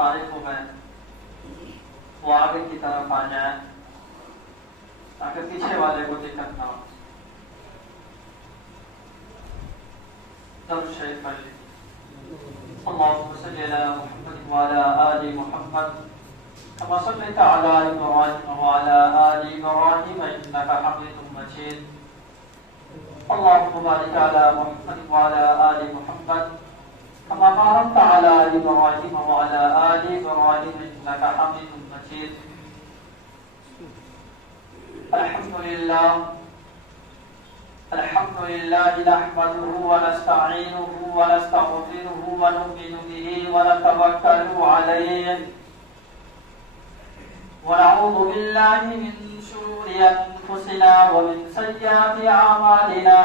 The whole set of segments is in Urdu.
فارغ ہو گئے وہ آگے کی طرف آ جائے تاکہ پیچھے والے کو دقت نہ ہو. درود شریف پڑھ لیجیے. اللهم صل على محمد وعلى آل محمد كما صليت على إبراهيم وعلى آل إبراهيم إنك حميد مجيد. اللهم بارك على محمد وعلى آل محمد كما باركت على إبراهيم وعلى آل إبراهيم إنك حميد مجيد. الحمد لله نحمده ونستعينه ونستغفره ونؤمن به ونتوكل عليه ونعوذ بالله من شرور أنفسنا ومن سيئات أعمالنا.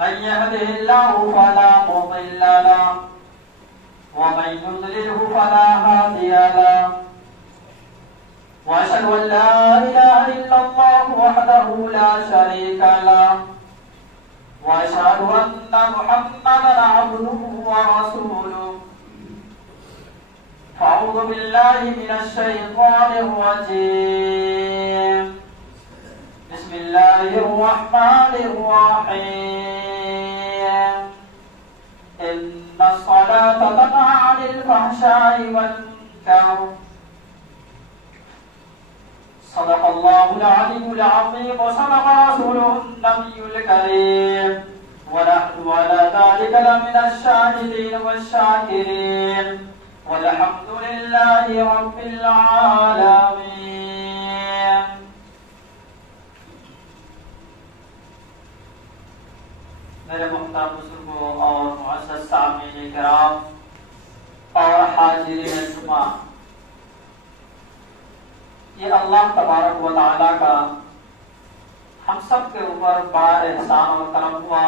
من يهده الله فلا مضل له ومن يضلله فلا هادي له. وأشهد أن لا إله إلا الله وحده لا شريك له وأشهد أن محمدا عبده ورسوله. أعوذ بالله من الشيطان الرجيم. بسم الله الرحمن الرحيم. إن الصلاة تنهى عن الفحشاء والمنكر. صدق الله العلي العظيم وصدق رسوله النبي الكريم ونحن على ذلك لمن الشاهدين والشاكرين والحمد لله رب العالمين. میرے محترم بزرگوں اور معزز سامعین کرام اور حاضرین جمعہ، یہ اللہ تبارک و تعالیٰ کا ہم سب کے اوپر بڑا احسان اور کرم ہوا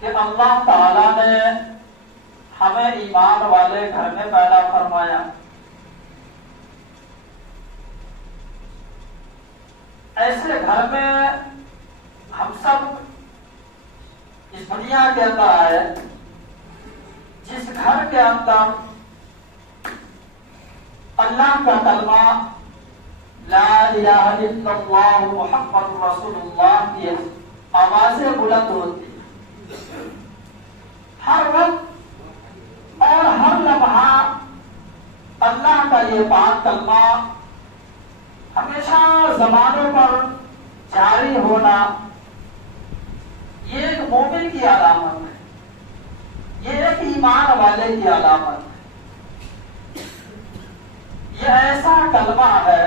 کہ اللہ تعالیٰ نے ہمیں ایمان والے گھر میں پیدا فرمایا. ایسے گھر میں ہم سب اس دنیا کے اندر آئے جس گھر کے اندر اللہ کا کلمہ لا الہ الا اللہ محمد رسول اللہ کی آوازیں بلند ہوتی ہیں. ہر وقت اور ہر لمحہ اللہ کا یہ پاک کلمہ ہمیشہ زبانوں پر جاری ہونا یہ ایک مومن کی علامت ہے، یہ ایک ایمان والے کی علامت ہے. یہ ایسا کلمہ ہے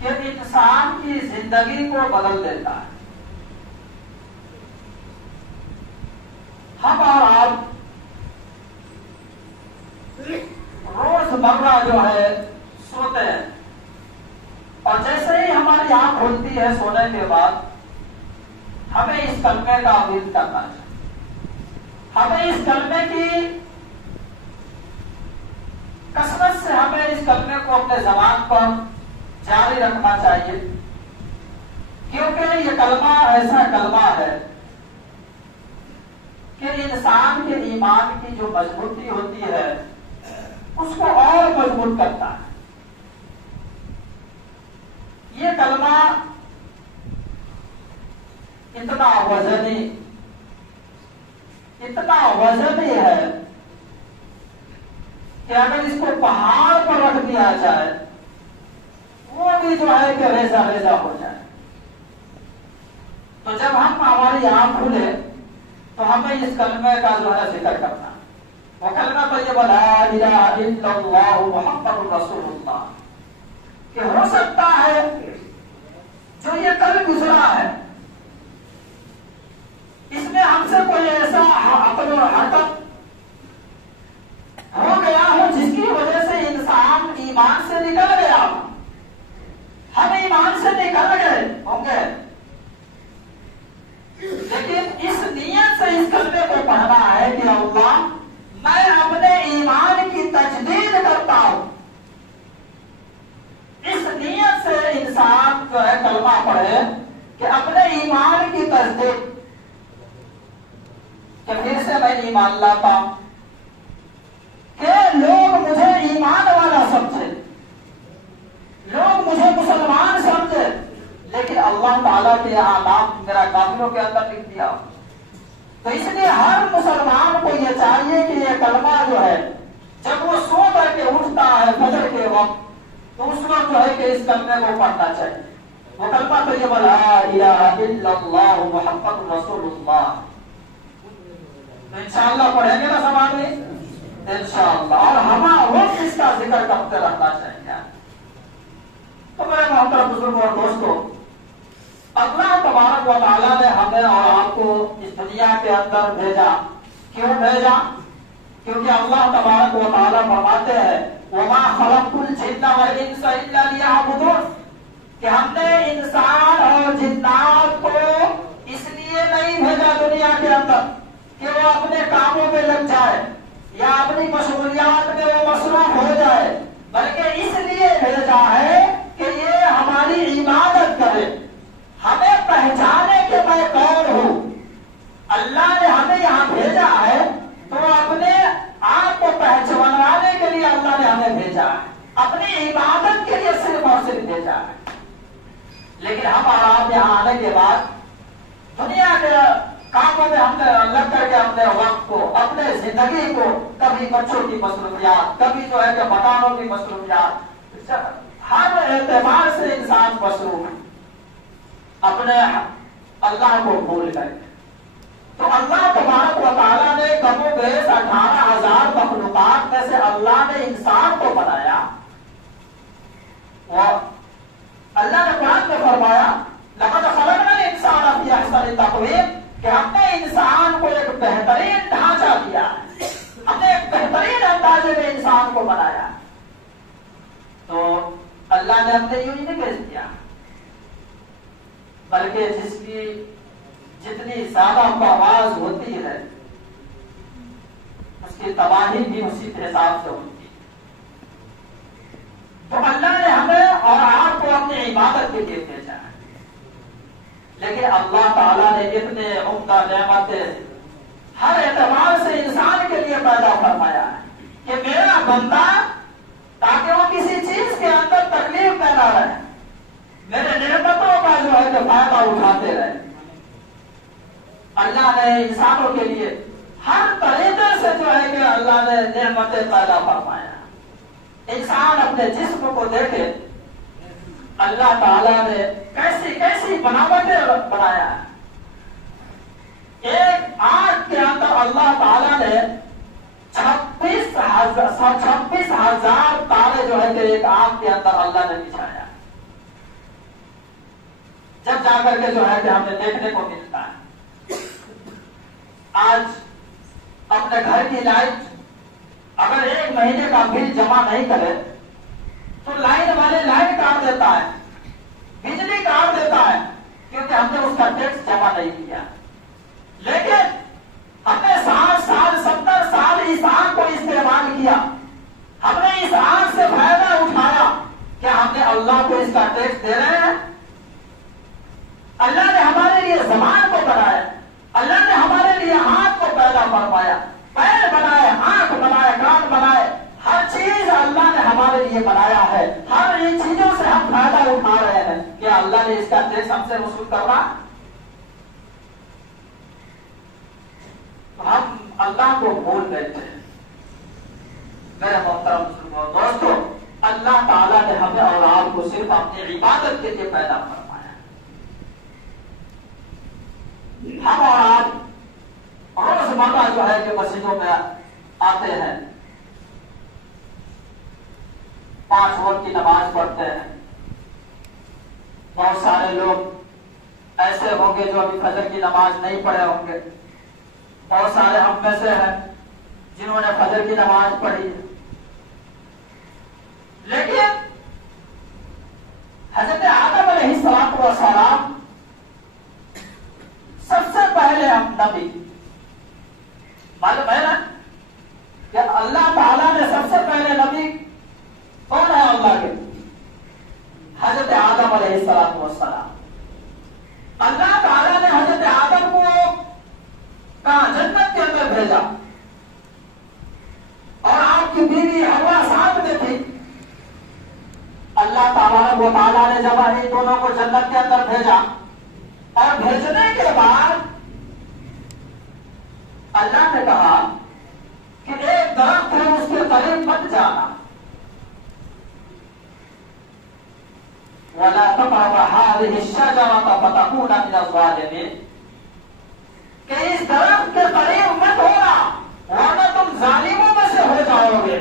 کہ انسان کی زندگی کو بدل دیتا ہے. ہم اور آپ روز مرہ جو ہے سوتے ہیں اور جیسے ہی ہماری آنکھ کھلتی ہے سونے کے بعد ہمیں اس کلمے کا عمل کرنا چاہیے. ہمیں اس کلمے کی کثرت سے ہمیں اس کلمے کو اپنے زبان پر جاری رکھنا چاہیے، کیونکہ یہ کلمہ ایسا کلمہ ہے کہ انسان کے ایمان کی جو مضبوطی ہوتی ہے اس کو اور مضبوط کرتا ہے. یہ کلمہ اتنا وزنی ہے کہ اگر اس کو پہاڑ پر رکھ دیا جائے وہ بھی جو ہے کہ ریزہ ریزہ ہو جائے. تو جب ہم ہماری آنکھ کھلے تو ہمیں اس کلمے کا جو ہے ذکر کرنا. وہ کلمہ طیبہ لا الہ الا اللہ محمد رسول اللہ کہ ہو سکتا ہے جو یہ کل گزرا ہے اس میں ہم سے کوئی ایسا عقل و حرکت ہو گیا ہو جس کی وجہ سے انسان ایمان سے نکل گیا. ہم ایمان سے نکل گئے ہوں گے لیکن اس نیت سے اس کلمے کو پڑھنا ہے کہ اللہ میں اپنے ایمان کی تجدید کرتا ہوں. اس نیت سے انسان جو ہے کلمہ پڑھے کہ اپنے ایمان کی تجدید. سے میں ایمان لاتا ہوں کہ لوگ مجھے ایمان والا سمجھے، لوگ مجھے مسلمان سمجھے، لیکن اللہ تعالیٰ کے یہاں نام میرا کافروں کے اندر لکھ دیا۔ تو اس لیے ہر مسلمان کو یہ چاہیے کہ یہ کلمہ جو ہے جب وہ سو کر کے اٹھتا ہے فجر کے وقت تو اس وقت جو ہے کہ اس کلمے کو پڑھنا چاہیے۔ وہ کلمہ تو یہ لا الہ الا اللہ محمد رسول اللہ۔ تو انشاءاللہ پڑھیں گے نا سماج میں انشاءاللہ، اور ہمارا وقت اس کا ذکر کرتے رہنا چاہیے۔ تو میرے محترم بزرگوں اور دوستوں، اللہ تبارک و تعالیٰ نے ہمیں اور آپ کو اس دنیا کے اندر بھیجا۔ کیوں بھیجا؟ کیونکہ اللہ تبارک و تعالیٰ فرماتے ہیں وَمَا خَلَقْتُ الْجِنَّ وَالْإِنسَ إِلَّا لِيَعْبُدُونِ، کہ ہم نے انسان اور جنات کو اس لیے نہیں بھیجا دنیا کے اندر کہ وہ اپنے کاموں میں لگ جائے یا اپنی مشغولیات میں وہ مصروف ہو جائے، بلکہ اس لیے بھیجا ہے کہ یہ ہماری عبادت کرے، ہمیں پہچانے کہ میں کون ہوں۔ اللہ نے ہمیں یہاں بھیجا ہے تو اپنے آپ کو پہچانوانے کے لیے اللہ نے ہمیں بھیجا ہے، اپنی عبادت کے لیے صرف اور صرف بھیجا ہے۔ لیکن ہم اور آپ یہاں آنے کے بعد دنیا کے کاموں میں ہم نے لگ کر کے اپنے وقت کو، اپنے زندگی کو، کبھی بچوں کی مصروفیات، کبھی جو ہے کہ مکانوں کی مصروفیات، ہر اعتبار سے انسان مصروف ہے اپنے اللہ کو بھول کر۔ تو اللہ تبارک و تعالیٰ نے کم و بیش 18,000 مخلوقات میں سے اللہ نے انسان کو بنایا، اور اللہ نے قرآن میں فرمایا لقد خلقنا الانسان فی احسن تقویم، کہ ہم نے انسان کو ایک بہترین ڈھانچہ دیا ہے، ہم نے ایک بہترین اندازے میں انسان کو بنایا۔ تو اللہ نے ہم نے یوں ہی نہیں بھیج دیا، بلکہ جس کی جتنی زیادہ آواز ہوتی ہے اس کی تباہی بھی اسی حساب سے ہوتی ہے۔ تو اللہ نے ہمیں اور آپ کو اپنی عبادت کے لیے بھیجا ہے، لیکن اللہ تعالیٰ نے اتنے عمدہ نعمتیں ہر اعتبار سے انسان کے لیے پیدا فرمایا ہے کہ میرا بندہ تاکہ وہ کسی چیز کے اندر تکلیف میں نہ رہے، میرے نعمتوں کا جو ہے کہ فائدہ اٹھاتے رہے۔ اللہ نے انسانوں کے لیے ہر طریقے سے جو ہے کہ اللہ نے نعمتیں پیدا فرمایا۔ انسان اپنے جسم کو دیکھے اللہ تعالیٰ نے کیسی کیسی بناوٹیں بنایا ہے۔ ایک آنکھ کے اندر اللہ تعالیٰ نے 26,000 تارے جو ہے کہ ایک آنکھ کے اندر اللہ نے بچھایا، جب جا کر کے جو ہے کہ ہمیں دیکھنے کو ملتا ہے۔ آج اپنے گھر کی لائٹ اگر 1 مہینے کا بل جمع نہیں کرے تو لائن والے لائٹ کاٹ دیتا ہے، بجلی کاٹ دیتا ہے، کیونکہ ہم نے اس کا ٹیکس جمع نہیں کیا۔ لیکن ہم نے 60 سال 70 سال اس آنکھ کو استعمال کیا، ہم نے اس آنکھ سے فائدہ اٹھایا، کیا ہم نے اللہ کو اس کا ٹیکس دے رہے ہیں؟ اللہ نے ہمارے لیے زبان کو بنایا، اللہ نے ہمارے لیے ہاتھ کو پیدا فرمایا، پیر بنائے، آنکھ بنائے، کان بنائے، ہر چیز اللہ نے ہمارے لیے بنایا ہے۔ ہر ان چیزوں سے ہم فائدہ اٹھا رہے ہیں، کیا اللہ نے اس کا ٹیکس ہم سے وصول کرنا؟ ہم اللہ کو بھول بیٹھے ہیں۔ میرے محترم بزرگوں دوستوں، اللہ تعالیٰ نے ہمیں اور آپ کو صرف اپنی عبادت کے لیے پیدا فرمایا۔ ہم اور آپ روزمرہ جو ہے کہ مسجدوں میں آتے ہیں، 5 وقت کی نماز پڑھتے ہیں۔ بہت سارے لوگ ایسے ہوں گے جو ابھی فجر کی نماز نہیں پڑھے ہوں گے، بہت سارے ہم میں سے ہیں جنہوں نے فجر کی نماز پڑھی، لیکن حضرت آدم علیہ السلام سب سے پہلے ہم نبی، معلوم ہے نا کہ اللہ تعالیٰ نے سب سے پہلے نبی کون ہے اللہ کے؟ حضرت آدم علیہ السلام۔ اللہ تعالیٰ نے حضرت آدم کو کہاں؟ جنت کے اندر تبارک و تعالیٰ نے جب ان دونوں کو جنت کے اندر بھیجا اور بھیجنے کے بعد اللہ نے کہا کہ ایک درخت ہے اس کے قریب مت جانا، وَلَا تَقْرَبَا هَٰذِهِ الشَّجَرَةَ فَتَكُونَ مِنَ الظَّالِمِينَ، کہ اس درخت کے قریب مت ہونا ورنہ تم ظالموں میں سے ہو جاؤ گے۔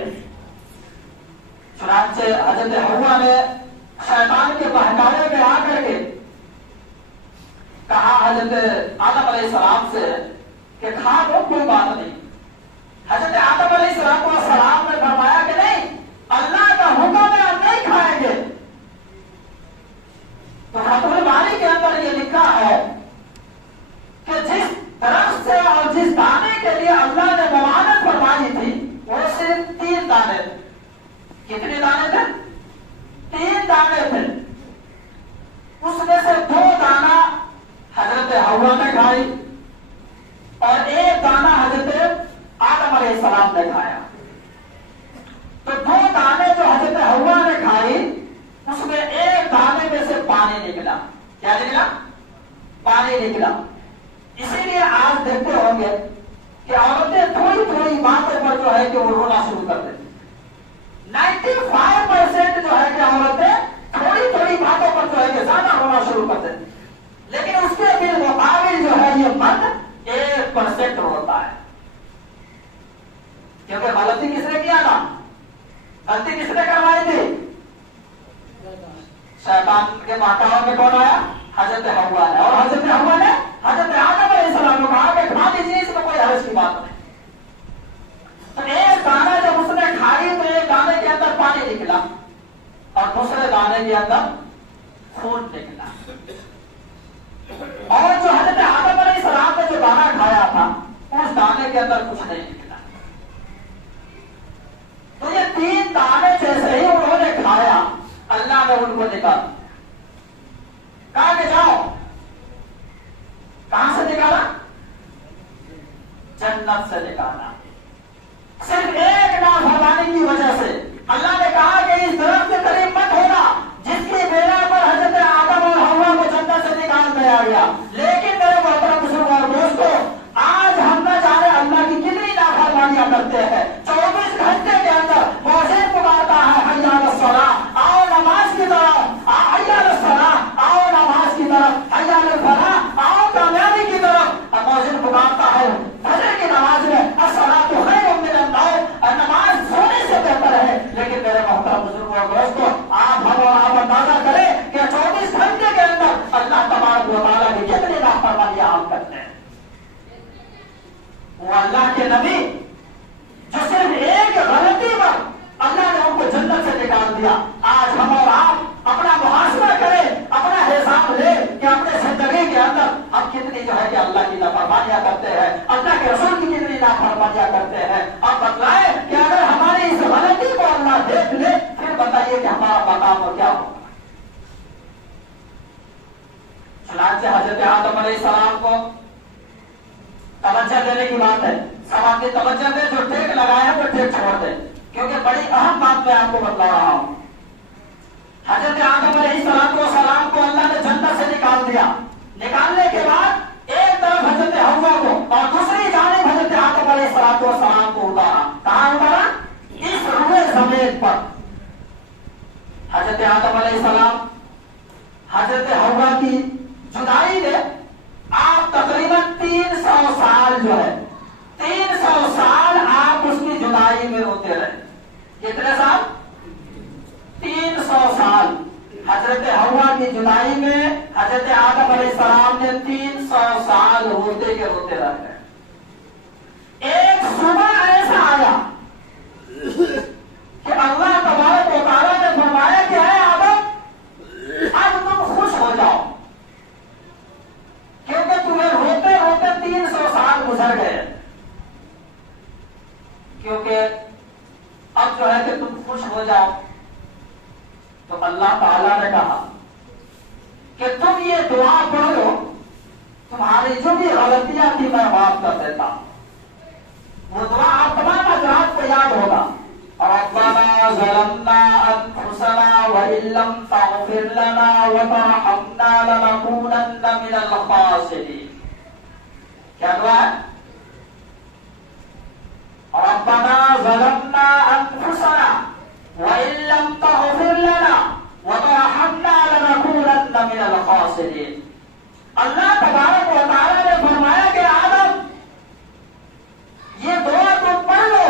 چنانچہ حضرت حوا نے شیطان کے بہکاوے میں آ کر کے کہا حضرت آدم علیہ السلام سے کہ کھا لو کوئی بات نہیں۔ حضرت آدم علیہ السلام نے فرمایا کہ نہیں، اللہ کا حکم ہے ہم نہیں کھائیں گے۔ تو فتح الباری کے اندر یہ لکھا ہے کہ جس درخت سے اور جس دانے کے لیے اللہ نے ممانعت فرمائی تھی وہ صرف 3 دانے تھے۔ کتنے دانے تھے؟ 3 دانے تھے۔ اس میں سے 2 دانا حضرت حوا نے کھائی اور 1 دانا حضرت آدم علیہ السلام نے کھایا۔ تو 2 دانے جو حضرت حوا نے کھائی اس میں 1 دانے میں سے پانی نکلا۔ کیا نکلا؟ پانی نکلا۔ اسی لیے آج دیکھتے ہوں گے کہ عورتیں تھوڑی تھوڑی باتوں پر جو ہے کہ وہ رونا شروع کر دیتی۔ 95% جو ہے کہ عورتیں تھوڑی تھوڑی باتوں پر جو ہے کہ زیادہ رونا شروع کر دیتی، لیکن اس کے بالمقابل جو ہے یہ مرد 1% روتا ہے۔ کیونکہ غلطی کس نے کیا تھا؟ غلطی کس نے کروائی تھی؟ شیطان کے بہکاوے میں کون آیا؟ حضرت حوا نے، اور حضرت حوا نے حضرت آدم علیہ السلام کو کہا کہ کھا لیجیے، اس میں کوئی حرج کی بات نہیں۔ تو 1 دانہ جب اس نے کھائی تو 1 دانے کے اندر پانی نکلا اور دوسرے دانے کے اندر خون نکلا، اور جو حضرت آدم علیہ السلام نے جو دانہ کھایا تھا اس دانے کے اندر کچھ نہیں نکلا۔ تو یہ 3 دانے جیسے ہی انہوں نے کھایا اللہ نے ان کو نکالا، کہا کہ جاؤ۔ کہاں سے نکالا؟ جنت سے نکالا۔ صرف 1 نافرمانی کی وجہ سے اللہ نے کہا کہ اس درخت کے قریب مت ہونا، جس کی بنا پر حضرت آدم اور حوا کو جنت سے نکال دیا گیا۔ لیکن میرے محترم بزرگوں اور دوستوں، آج ہم نہ جانے اللہ کی کتنی نافرمانیاں کرتے ہیں۔ 24 گھنٹے کے اندر مؤذن پکارتا ہے حی علی الصلاۃ، آؤ نماز کی طرف، حی علی الصلاۃ، آؤ نماز کی طرف، حی علی الفلاح، آؤ کامیابی کی طرف۔ مؤذن پکارتا ہے فجر کی نماز میں الصلاۃ خیر من النوم، نماز سونے سے بہتر ہے۔ لیکن میرے محترم بزرگوں اور دوستوں، آپ ہم اور آپ اندازہ کریں کہ 24 گھنٹے کے اندر اللہ تبارک و تعالیٰ کی کتنی نافرمانیاں عام کرتے ہیں۔ وہ اللہ کے نبی جو صرف 1 غلطی پر اللہ نے ان کو جنت سے نکال دیا، آج ہم اور آپ اپنا محاسبہ کریں، اپنا حساب لیں کہ اپنے زندگی کے اندر ہم کتنی جو ہے کہ اللہ کی نافرمانیاں کرتے ہیں، اللہ کے رسول کی کتنی نافرمانیاں کرتے ہیں۔ اب بتلائیں کہ اگر ہماری اس غلطی کو اللہ دیکھ لے پھر بتائیے کہ ہمارا مقام اور کیا ہوگا۔ چنانچہ حضرت آدم علیہ السلام کو توجہ دینے کی بات ہے، سب آپ کی توجہ دیں، جو ٹیک لگائے ہیں وہ ٹیک چھوڑ دیں، کیونکہ بڑی اہم بات میں آپ کو بتلا رہا ہوں۔ حضرت آدم علیہ السلام کو اللہ نے جنت سے نکال دیا۔ نکالنے کے بعد ایک طرف حضرت حوا کو اور دوسری جانب حضرت آدم علیہ السلام کو اتارا۔ کہاں اتارا؟ اس روئے زمین پر۔ حضرت آدم علیہ السلام حضرت حوا کی جدائی میں آپ تقریباً 300 سال جو ہے 300 سال آپ اس کی جدائی میں روتے رہے۔ کتنے سال؟ 300 سال۔ حضرت حوا کی جدائی میں حضرت آدم علیہ السلام نے 300 سال روتے کے روتے رہ گئے۔ ایک صبح ایسا آیا کہ اللہ تبارک و تعالیٰ نے فرمایا کہ اے آدم اب تم خوش ہو جاؤ، کیونکہ تمہیں روتے روتے 300 سال گزر گئے، کیونکہ اب جو ہے کہ تم خوش ہو جاؤ۔ تو اللہ تعالیٰ نے کہا کہ تم یہ دعا پڑھ لو، تمہاری جو بھی غلطیاں تھی میں معاف کر دیتا ہوں۔ وہ دعا آپ تمام حضرات کو یاد ہوگا، ربنا ظلمنا انفسنا وان لم تغفر لنا وترحمنا لنكونن من الخاسرين. کیا دعا ہے؟ ربنا ظلمنا انفسنا وان لم تغفر لنا وترحمنا لنكونن من الخاسرين. اللہ تبارک و تعالی نے فرمایا کہ آدم یہ دعا تم پڑھ لو،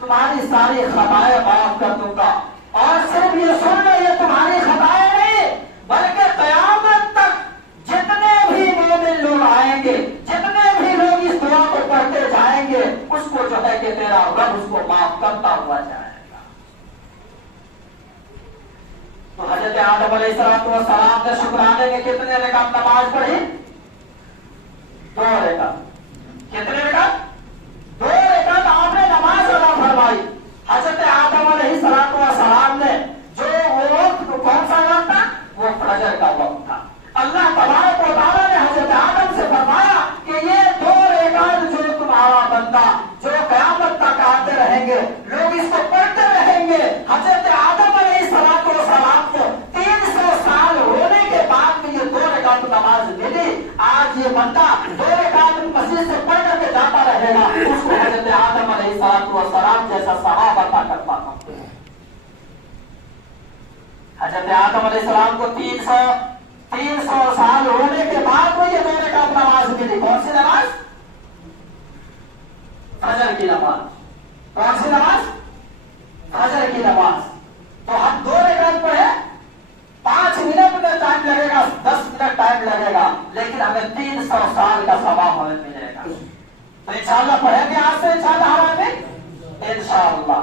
تمہاری ساری خطائیں معاف کر دوں گا. اور صرف یہ سن لو، یہ تمہاری خطائیں نہیں بلکہ قیامت تک جتنے بھی مومن لوگ آئیں گے، جتنے بھی لوگ اس دعا کو پڑھتے جائیں گے، اس کو جو ہے کہ تیرا رب اس کو معاف کرتا ہوا جائے گا. تو حضرت آدم علیہ السلام نے شکرانے میں کتنے رکعت نماز پڑھی؟ 2 رکعت. کتنے رکعت؟ 2 رکعت آپ نے نماز ادا فرمائی. حضرت آدم علیہ السلام نے جو وقت کون سا وقت تھا؟ وہ فجر کا وقت تھا. اللہ تبارک و تعالیٰ نے حضرت آدم سے فرمایا کہ یہ 2 رکعت جو تمہارا بندہ جو قیامت تک آتے رہیں گے، لوگ اس کو پڑھتے رہیں گے. حضرت آدم علیہ السلام کو 300 سال ہونے کے بعد میں یہ 2 رکعت نماز ملی. آج یہ بندہ 2 رکعت مسجد سے پڑھ کر کے جاتا رہے گا، اس کو حضرت آدم علیہ السلام جیسا ثواب عطا کرتا ہے. حضرت آدم علیہ السلام کو 300 سال ہونے کے بعد وہ یہ 2 رکعت نماز ملی. کون سی نماز؟ فجر کی نماز. کون سی نماز؟ فجر کی نماز. تو ہم 2 رکعت پڑھے، 5 منٹ میں ٹائم لگے گا، 10 منٹ ٹائم لگے گا، لیکن ہمیں 300 سال کا ثواب ہمیں ملے گا. تو انشاءاللہ پڑھیں گے آج سے انشاءاللہ ہمارے انشاءاللہ.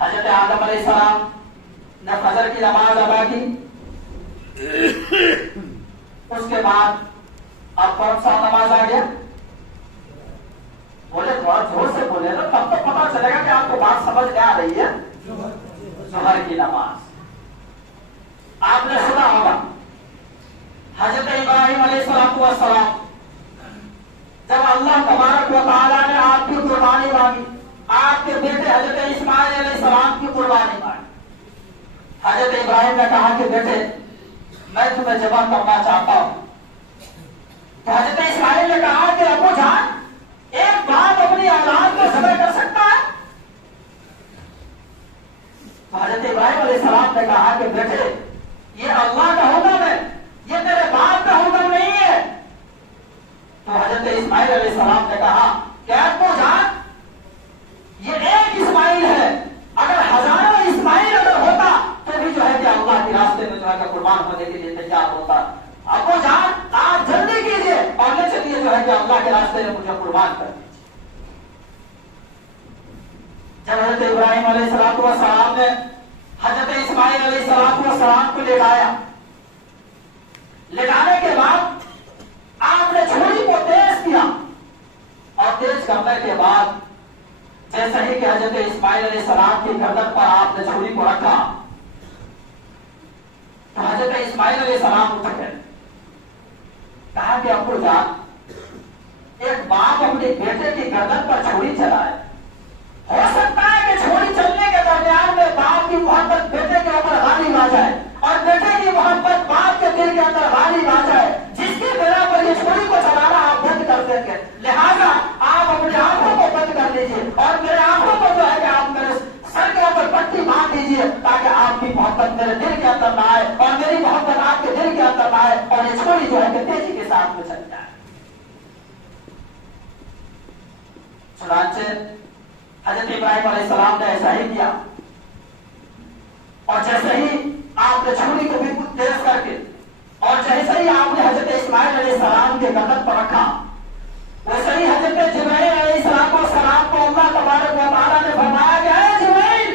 حضرت آدم علیہ السلام نے فجر کی نماز ادا کی. اس کے بعد اب کون سا نماز آ گیا؟ بولے تھوڑا زور سے بولے نا، تب تو پتا چلے گا کہ آپ کو بات سمجھ میں آ رہی ہے. ظہر کی نماز آپ نے سنا ہوگا. حضرت ابراہیم علیہ السلام جب اللہ تبارک و تعالیٰ نے آپ کی قربانی مانگی، آپ کے بیٹے حضرت اسماعیل علیہ السلام کی قربانی مانگی، حضرت ابراہیم نے کہا کہ بیٹے میں تمہیں ذبح کرنا چاہتا ہوں. تو حضرت اسماعیل نے کہا کہ ابو جان، ایک باپ اپنی اولاد کو ذبح کر سکتا ہے؟ تو حضرت ابراہیم علیہ السلام نے کہا کہ بیٹے یہ اللہ کا حکم ہے، یہ تیرے باپ کا حکم نہیں ہے. تو حضرت اسماعیل علیہ السلام نے کہا کہ ابو جان یہ ایک اسماعیل ہے، اگر ہزاروں اسماعیل اگر ہوتا تو بھی جو ہے کہ اللہ کے راستے میں جو ہے کہ قربان ہونے کے لیے تیار ہوتا. ابو جان آپ جلدی کیجیے اور لے چلیے جو ہے کہ اللہ کے راستے میں مجھے قربان کر دیجیے. جب حضرت ابراہیم علیہ السلام نے حضرت اسماعیل علیہ السلام کو لٹایا، لٹانے کے بعد آپ نے چھری کو تیز کیا، اور تیز کرنے کے بعد جیسے ہی کہ حضرت اسماعیل علیہ السلام کی گردن پر آپ نے چھری کو رکھا تو حضرت اسماعیل علیہ السلام اٹھ گئے. کہا کہ ابو جان، ایک باپ اپنے بیٹے کی گردن پر چھری چلائے، ہو سکتا ہے کہ چھری چلنے کے درمیان میں باپ کی محبت بیٹے کے اوپر غالب آ جائے اور بیٹے کی محبت باپ کے دل کے اندر غالب آ جائے، جس کی بنا پر یہ چھری کو چلانا آپ بند کر دیں گے. لہٰذا آپ اپنی آنکھوں کو بند کر لیجیے اور میرے آنکھوں کو جو ہے کہ آپ میرے سر کے اوپر پٹی باندھ دیجیے، تاکہ آپ کی محبت میرے دل کے اندر نہ آئے اور میری محبت آپ کے دل کے اندر نہ آئے، اور یہ چھری جو ہے کہ تیزی کے ساتھ میں چل جائے. چنانچہ حضرت ابراہیم علیہ السلام نے ایسا ہی کیا، اور جیسے ہی آپ نے چھری کو بالکل تیز کر کے اور جیسے ہی آپ نے حضرت اسماعیل علیہ السلام کے گردن پر رکھا، ویسے ہی حضرت جبرائیل علیہ السلام کو اللہ تبارک و تعالیٰ نے فرمایا کہ اے جبرائیل،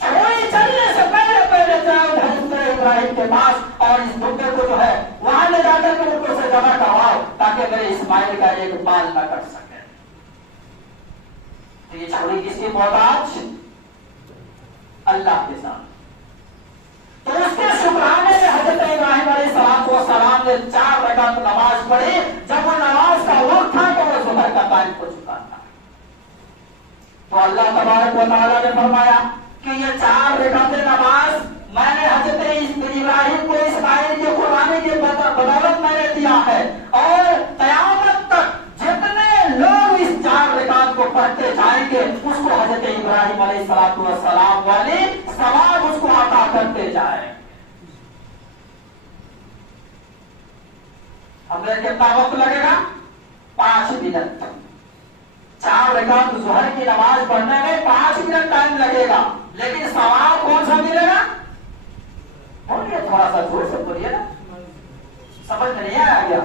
چھری چلنے سے پہلے جاؤ حضرت ابراہیم کے پاس اور اس دھبے کو جو ہے وہاں لے جا کر کے ان کو سے جمع کرواؤ، تاکہ میرے اسماعیل کا ایک بال نہ کٹ سکے. یہ چھری کس کی محتاج؟ اللہ کے ساتھ. تو اس کے شکرانے میں حضرت ابراہیم علیہ السلام نے 4 رکعت نماز پڑھی. جب وہ نماز کا وقت تھا تو وہ ظہر کا ٹائم ہو چکا تھا. تو اللہ تبارک و تعالیٰ نے فرمایا کہ یہ 4 رکعت نماز میں نے حضرت ابراہیم کو اسماعیل کے قربانی کی بدولت میں نے دیا ہے، اور قیامت تک جتنے لوگ اس 4 رکعت کو پڑھتے جائیں گے اس کو حضرت ابراہیم علیہ السلام والی ثواب اس کو عطا کرتے جائیں۔ ہمیں کتنا وقت لگے گا؟ 5 منٹ۔ 4 رکعت ظہر کی نماز پڑھنے میں 5 منٹ ٹائم لگے گا، لیکن ثواب کون سا ملے گا؟ بولیے تھوڑا سا زور سے بولیے نا، سمجھ میں نہیں آیا گیا؟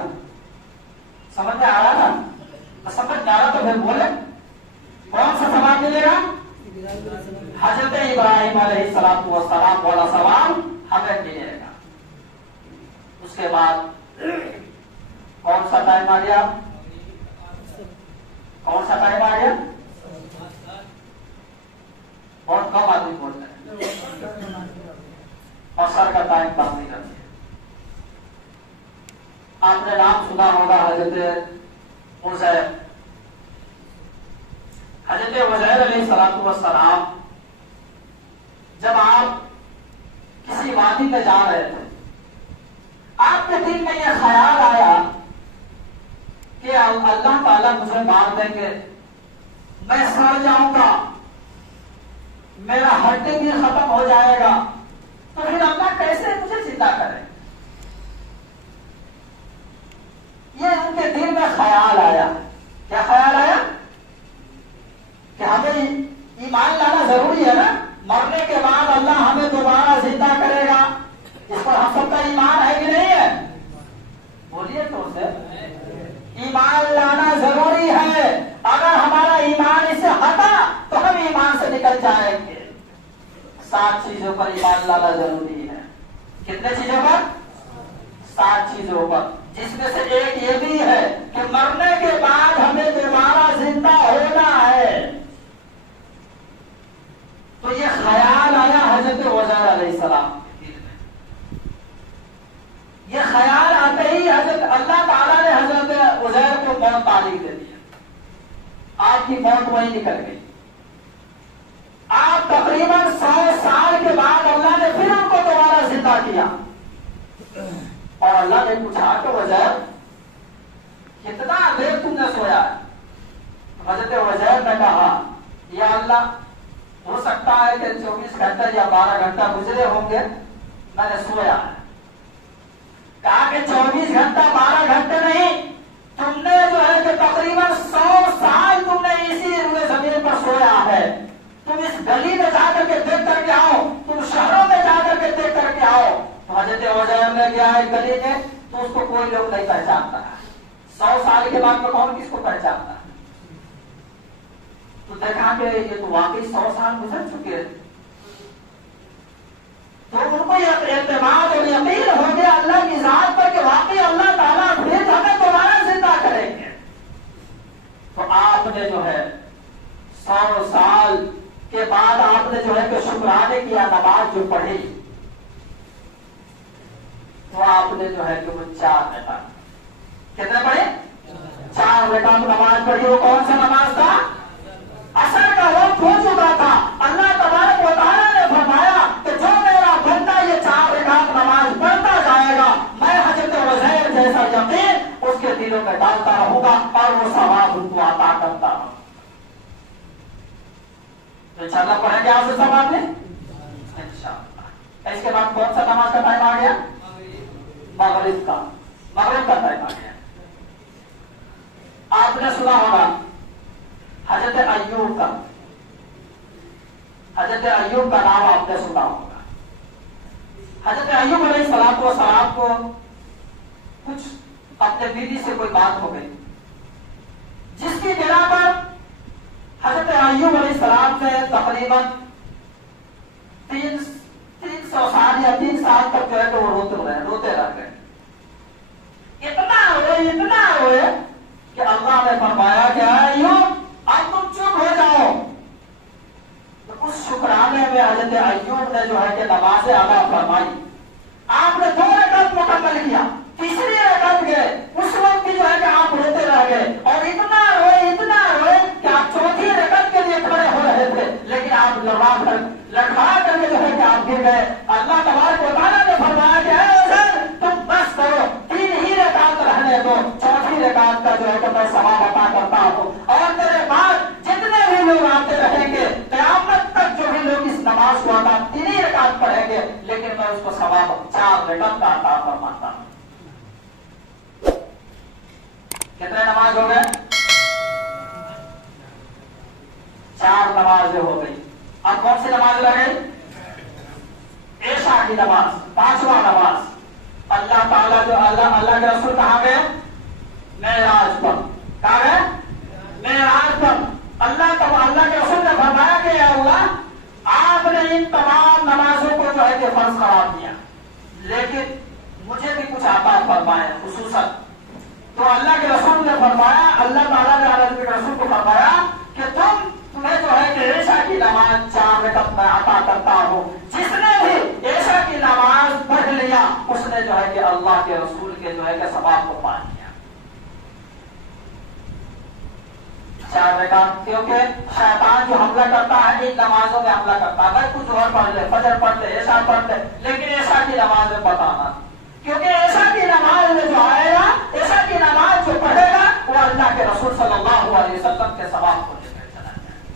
سمجھ میں آ رہا نا؟ سمجھ میں آ رہا تو پھر بولے کون سا ثواب ملے گا؟ حضرت ابراہیم علیہ السلام والا ثواب ہمیں ملے گا۔ اس کے بعد کون سا ٹائم آ گیا؟ کون سا ٹائم آ گیا؟ بہت کم آدمی بولتے ہیں، عصر کا ٹائم باقی رکھتے ہیں۔ آپ نے نام سنا ہوگا حضرت عزیر۔ حضرت عزیر علیہ السلام جب آپ کسی وادی میں جا رہے تھے، آپ کے دل میں یہ خیال آیا کہ اللہ تعالیٰ مجھے مار دیں گے، میں سڑ جاؤں گا، میرا ہڈی بھی ختم ہو جائے گا، تو پھر اللہ کیسے مجھے زندہ کرے؟ یہ ان کے دل میں خیال آیا۔ کیا خیال آیا؟ کہ ہمیں ایمان لانا ضروری ہے نا، مرنے کے بعد اللہ ہمیں دوبارہ زندہ کرے گا، اس پر ہم سب کا ایمان ہے کہ نہیں ہے؟ بولیے تو اسے، ایمان لانا ضروری ہے۔ اگر ہمارا ایمان اس سے ہٹا تو ہم ایمان سے نکل جائیں گے۔ 7 چیزوں پر ایمان لانا ضروری ہے۔ کتنے چیزوں پر؟ 7 چیزوں پر، جس میں سے ایک یہ بھی ہے کہ مرنے کے بعد ہمیں دوبارہ زندہ ہونا ہے۔ تو یہ خیال آیا حضرت عزیر علیہ السلام کے دل میں۔ یہ خیال آتے ہی حضرت اللہ تعالیٰ نے حضرت عزیر کو موت تعلق دے دیا۔ آپ کی موت وہیں نکل گئی۔ آپ تقریباً 100 سال کے بعد اللہ نے پھر ان کو دوبارہ زندہ کیا، اور اللہ نے پوچھا کہ عزیر کتنا دیر تم نے سویا ہے؟ حضرت عزیر نے کہا یا اللہ، ہو سکتا ہے کہ 24 گھنٹے یا 12 گھنٹہ گزرے ہوں گے، میں نے سویا ہے۔ کہا کہ 24 گھنٹہ 12 گھنٹے نہیں، تم نے جو ہے کہ تقریباً 100 سال تم نے اسی روئے زمین پر سویا ہے۔ تم اس گلی میں جا کر کے دیکھ کر کے آؤ، تم شہروں میں جا کر کے دیکھ کر کے آؤ۔ تو حضرت عزیر نے گیا ایک گلی میں، تو اس کو کوئی لوگ نہیں پہچانتا ہے۔ 100 سال کے بعد میں کون کس کو پہچانتا ہے؟ تو دیکھا کہ یہ تو واقعی 100 سال گزر چکے ہیں۔ تو ان کو یہ اعتماد اور یقین ہو گیا اللہ کی ذات پر کہ واقعی اللہ تعالیٰ پھر ہمیں دوبارہ زندہ کریں گے۔ تو آپ نے جو ہے 100 سال کے بعد آپ نے جو ہے کہ شکرانے کی نماز جو پڑھی، تو آپ نے جو ہے کہ وہ 4 رکعت کتنے پڑھے؟ 4 رکعت نماز پڑھی۔ وہ کون سا نماز تھا؟ عصر کا وقت ہو چکا تھا۔ اللہ تبارک و تعالیٰ نے فرمایا کہ جو میرا بندہ یہ 4 رکعت نماز پڑھتا جائے گا، میں حضرت عزیر جیسا یقین اس کے دلوں میں ڈالتا رہوں گا اور وہ ثواب ان کو عطا کرتا رہوں گا۔ تو انشاءاللہ پڑھیں گے آپ سے ثواب میں انشاءاللہ۔ اس کے بعد کون سا نماز کا ٹائم آ گیا؟ مغرب کا ٹائم آ گیا۔ آپ نے سنا ہوگا حضرت ایوب کا نام آپ نے سنا ہوگا۔ حضرت ایوب علیہ السلام کو کچھ اپنے بیوی سے کوئی بات ہو گئی، جس کی بنا پر حضرت ایوب علیہ السلام نے تقریباً 300 سال یا 3 سال تک جو ہے کہ وہ روتے رہ گئے۔ اتنا روئے کہ اللہ نے فرمایا کہ ایوب اب تم چپ ہو جاؤ۔ تو اس شکرانے میں حضرت ایوب نے جو ہے کہ نماز ادا فرمائی۔ آپ نے 2 رکعت مکمل کیا، تیسری رکعت گئے، اس وقت بھی جو ہے کہ آپ روتے رہ گئے، اور اتنا روئے کہ آپ 4تھی رکعت کے لیے کھڑے ہو 4 رکعت کا عطا فرماتا ہوں۔ کتنے نماز ہو گئے؟ 4 نمازیں ہو گئی۔ اب کون سی نماز رہ گئی؟ عشاء کی نماز، 5واں نماز۔ اللہ تعالیٰ جو اللہ کے رسول کہاں گئے؟ معراج پر۔ کہاں گئے؟ معراج پر۔ اللہ کے رسول نے فرمایا کہ یا اللہ آپ نے ان تمام نمازوں کو جو ہے کہ فرض قرار دیا، لیکن مجھے بھی کچھ عطا فرمائے خصوصاً۔ تو اللہ کے رسول نے فرمایا، اللہ تعالیٰ نے اللہ کے رسول کو فرمایا کہ تمہیں جو ہے کہ عشاء کی نماز 4 رکعت میں عطا کرتا ہوں، جس نے بھی عشاء کی نماز پڑھ لیا اس نے جو ہے کہ اللہ کے رسول کے جو ہے کہ ثواب کو پا لیا۔ 4 رکعت، کیونکہ شیطان جو حملہ کرتا ہے ان نمازوں میں حملہ کرتا ہے۔ اگر کچھ اور پڑھ لے، فجر پڑھ لے، عشاء پڑھ لے، لیکن عشاء کی نماز میں بتانا، کیونکہ عشاء کی نماز میں جو آئے گا، عشاء کی نماز جو پڑھے گا وہ اللہ کے رسول صلی اللہ علیہ وسلم کے ثواب کو لے کر چلا جائے۔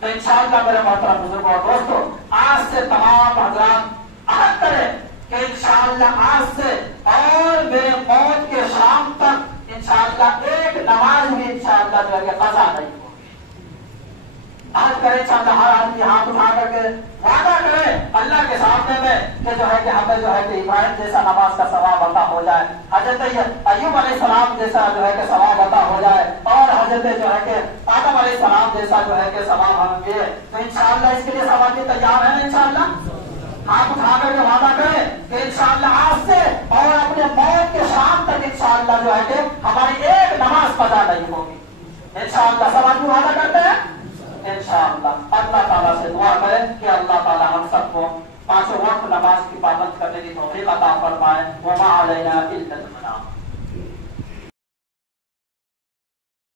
تو انشاءاللہ میرے محترم بزرگوں اور دوستوں، آج سے تمام حضرات عہد کریں کہ انشاءاللہ آج سے اور میرے موت کے شام تک انشاءاللہ ایک نماز بھی انشاءاللہ جو ہے کہ قضا نہیں ہوگی۔ عہد کریں انشاءاللہ، ہر آدمی ہاتھ اٹھا کر کے وعدہ کرے اللہ کے سامنے میں کہ جو ہے کہ ہمیں جو ہے کہ ابراہیم جیسا نماز کا ثواب عطا ہو جائے، حضرت ایوب علیہ السلام جیسا جو ہے کہ ثواب عطا ہو جائے، اور حضرت جو ہے کہ آدم علیہ السلام جیسا جو ہے کہ ثواب ہم ملے۔ تو انشاءاللہ اس کے لیے سب آدمی تیار ہیں انشاءاللہ؟ ہاتھ اٹھا کر کے وعدہ کریں کہ انشاءاللہ آج سے اور اپنے موت کے شام تک انشاءاللہ جو ہے کہ ہماری ایک نماز قضا نہیں ہوگی انشاءاللہ۔ سب آدمی وعدہ کرتے ہیں انشاءاللہ۔ اللہ تعالیٰ سے دعا کریں کہ اللہ تعالیٰ ہم سب کو 5 وقت نماز کی پابند کرنے کی توفیق عطا فرمائے۔ وما علینا الا البلاغ۔